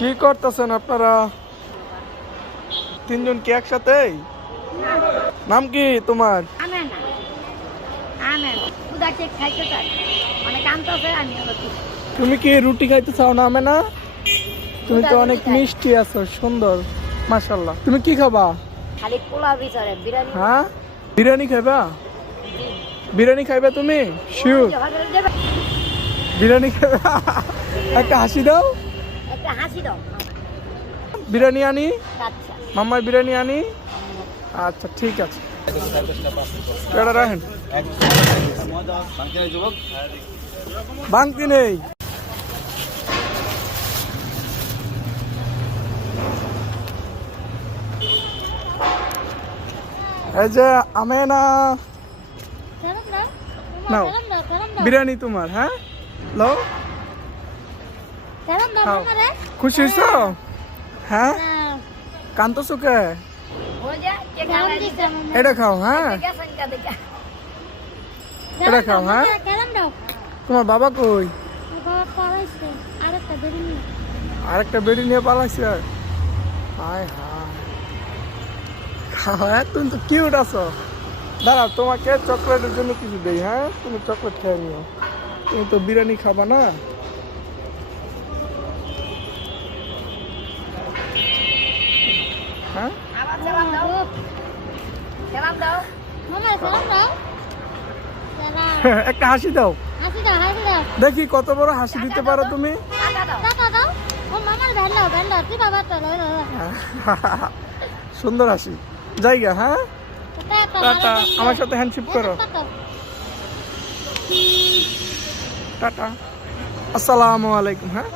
কি করতেছেন আপনারা তিনজন কি একসাথে? নাম কি তোমার? তুমি কি রুটি খাইতে চাও না? আমি না, তুমি তো অনেক মিষ্টি আছো, সুন্দর, মাশাআল্লাহ। তুমি কি খাবা? খালি পোলাও বিচারে বিরিয়ানি। হ্যাঁ, বিরিয়ানি খাইবা? বিরিয়ানি খাইবা তুমি? শিওর বিরিয়ানি খাইবা? একটা হাসি দাও। একটা হাসি দাও। বিরিয়ানি আনি? আচ্ছা মাম্মার বিরিয়ানি আনি? আচ্ছা ঠিক আছে। কেডা রাখেন? বাংতি নেই। এই যে আমেনা নাও, বিরিয়ানি তোমার। হ্যাঁ লো, খুশি হয়েছ? হ্যাঁ, কান্দছো কে? এটা খাও। হ্যাঁ এটা খাও। হ্যাঁ, তোমার বাবা কই? আরেকটা বেডি নিয়ে পালাইছে। হায় হায়, খাওয়া তুমি তো কিউট আছো। দাঁড়াও, তোমাকে চকলেটের জন্য কিছু দেই। হ্যাঁ, তুমি চকলেট খেয়ে নিও। তুমি তো বিরিয়ানি খাবা না। হ্যাঁ, একটা হাসি দাও দেখি, কত বড় হাসি দিতে পারো তুমি। সুন্দর হাসি, জায়গা। হ্যাঁ, টাটা। আমার সাথে হ্যান্ডশিপ করো। টাটা, আসসালামু আলাইকুম। হ্যাঁ।